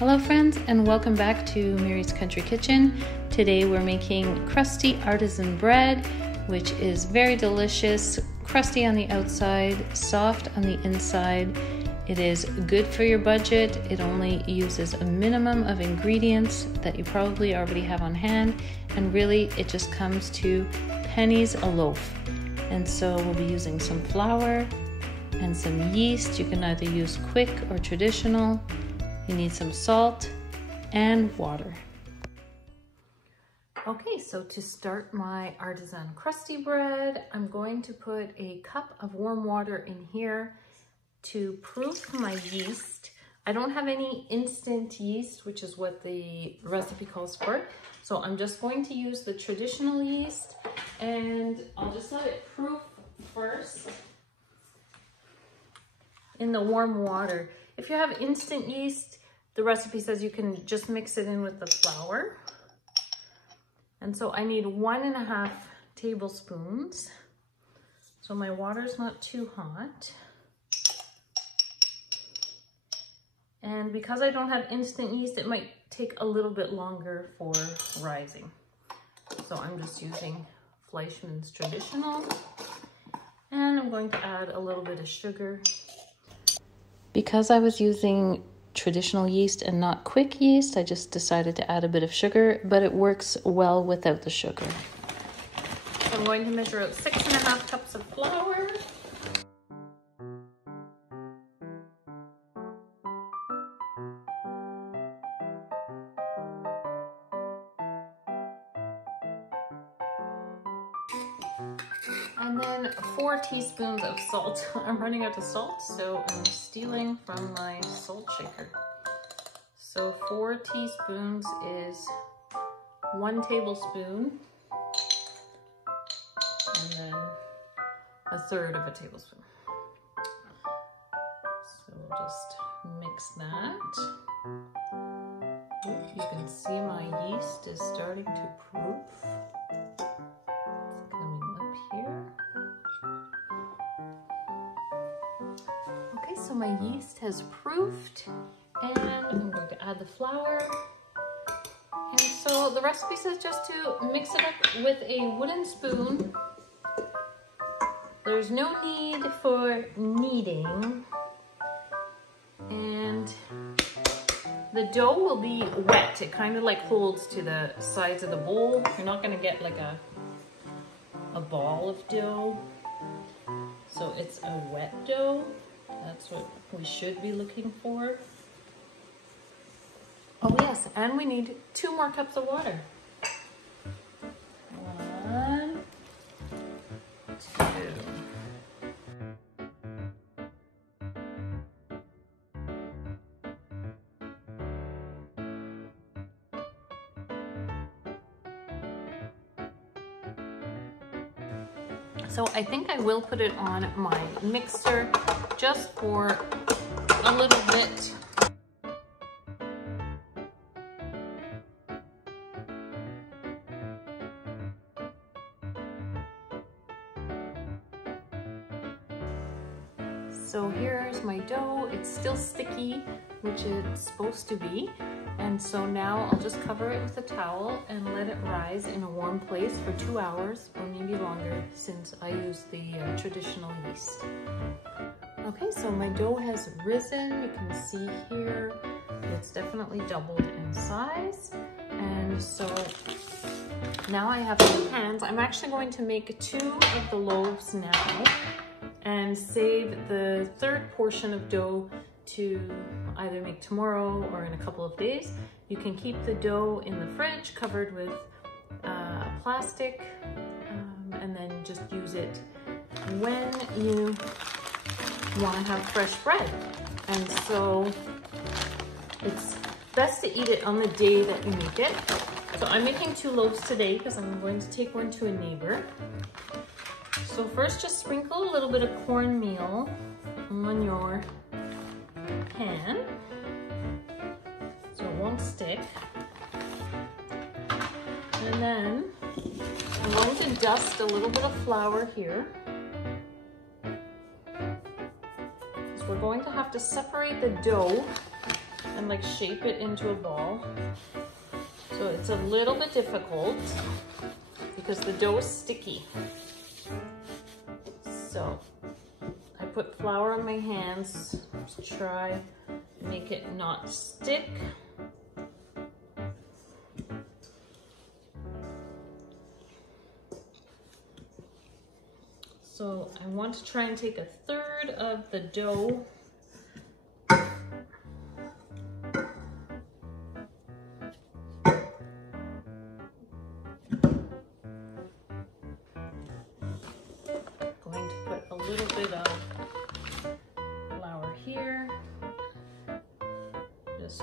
Hello friends, and welcome back to Mary's Country Kitchen. Today we're making crusty artisan bread, which is very delicious, crusty on the outside, soft on the inside. It is good for your budget. It only uses a minimum of ingredients that you probably already have on hand, and really it just comes to pennies a loaf. And so we'll be using some flour and some yeast. You can either use quick or traditional. You need some salt and water. Okay, so to start my artisan crusty bread, I'm going to put a cup of warm water in here to proof my yeast. I don't have any instant yeast, which is what the recipe calls for. So I'm just going to use the traditional yeast, and I'll just let it proof first in the warm water. If you have instant yeast, the recipe says you can just mix it in with the flour. And so I need 1.5 tablespoons. So my water's not too hot. And because I don't have instant yeast, it might take a little bit longer for rising. So I'm just using Fleischmann's traditional. And I'm going to add a little bit of sugar. Because I was using traditional yeast and not quick yeast, I just decided to add a bit of sugar, but it works well without the sugar. I'm going to measure out 6.5 cups of flour. And then 4 teaspoons of salt. I'm running out of salt, so I'm stealing from my salt shaker. So 4 teaspoons is 1 tablespoon, and then 1/3 of a tablespoon. So we'll just mix that. You can see my yeast is starting to proof. So my yeast has proofed, and I'm going to add the flour. And so the recipe says just to mix it up with a wooden spoon. There's no need for kneading, and the dough will be wet. It kind of like holds to the sides of the bowl. You're not going to get like a ball of dough. So it's a wet dough. That's what we should be looking for. Oh yes, and we need 2 more cups of water. 1, 2. So I think I will put it on my mixer just for a little bit. So here's my dough. It's still sticky, which it's supposed to be. And so now I'll just cover it with a towel and let it rise in a warm place for 2 hours or maybe longer, since I use the traditional yeast. Okay, so my dough has risen. You can see here, it's definitely doubled in size. And so now I have 2 pans. I'm actually going to make 2 of the loaves now and save the 3rd portion of dough to either make tomorrow or in a couple of days. You can keep the dough in the fridge covered with plastic, and then just use it when you want to have fresh bread. And so it's best to eat it on the day that you make it. So I'm making 2 loaves today because I'm going to take one to a neighbor. So first, just sprinkle a little bit of cornmeal on your pan so it won't stick. And then I'm going to dust a little bit of flour here. So we're going to have to separate the dough and like shape it into a ball. So it's a little bit difficult because the dough is sticky. So I put flour on my hands to try to make it not stick. So I want to try and take a third of the dough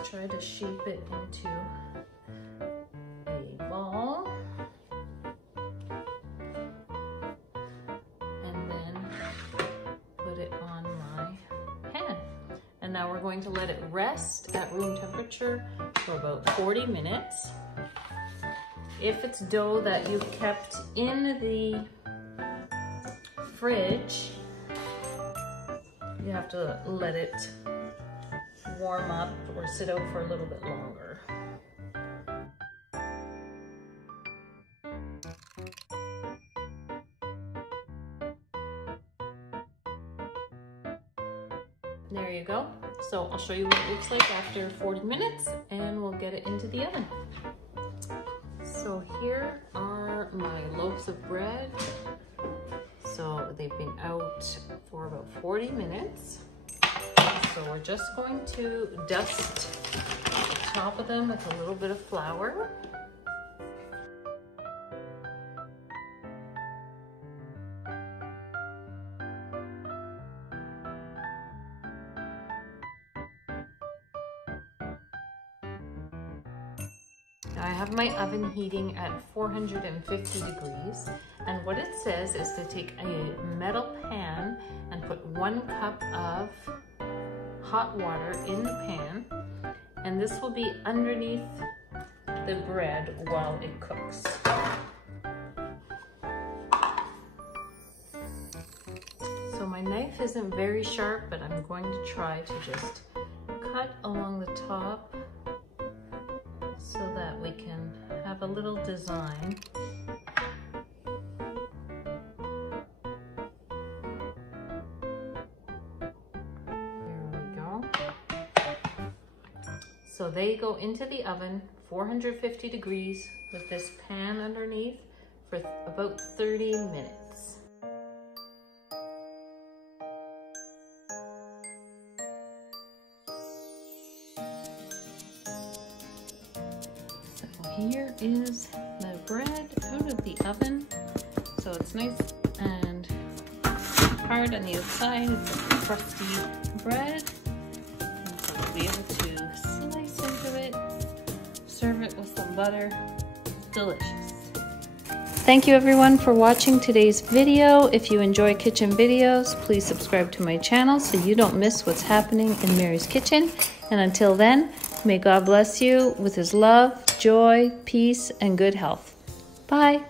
try to shape it into a ball, and then put it on my pan. And now we're going to let it rest at room temperature for about 40 minutes. If it's dough that you've kept in the fridge, you have to let it warm up or sit out for a little bit longer. There you go. So I'll show you what it looks like after 40 minutes and we'll get it into the oven. So here are my loaves of bread. So they've been out for about 40 minutes. So we're just going to dust the top of them with a little bit of flour. Now I have my oven heating at 450 degrees, and what it says is to take a metal pan and put 1 cup of hot water in the pan, and this will be underneath the bread while it cooks. So my knife isn't very sharp, but I'm going to try to just cut along the top so that we can have a little design. So they go into the oven, 450 degrees, with this pan underneath for about 30 minutes. So here is the bread out of the oven. So it's nice and hard on the outside. It's a crusty bread. And so we'll be able to slice into it, serve it with some butter. Delicious. Thank you everyone for watching today's video. If you enjoy kitchen videos, please subscribe to my channel so you don't miss what's happening in Mary's kitchen. And until then, may God bless you with his love, joy, peace, and good health. Bye.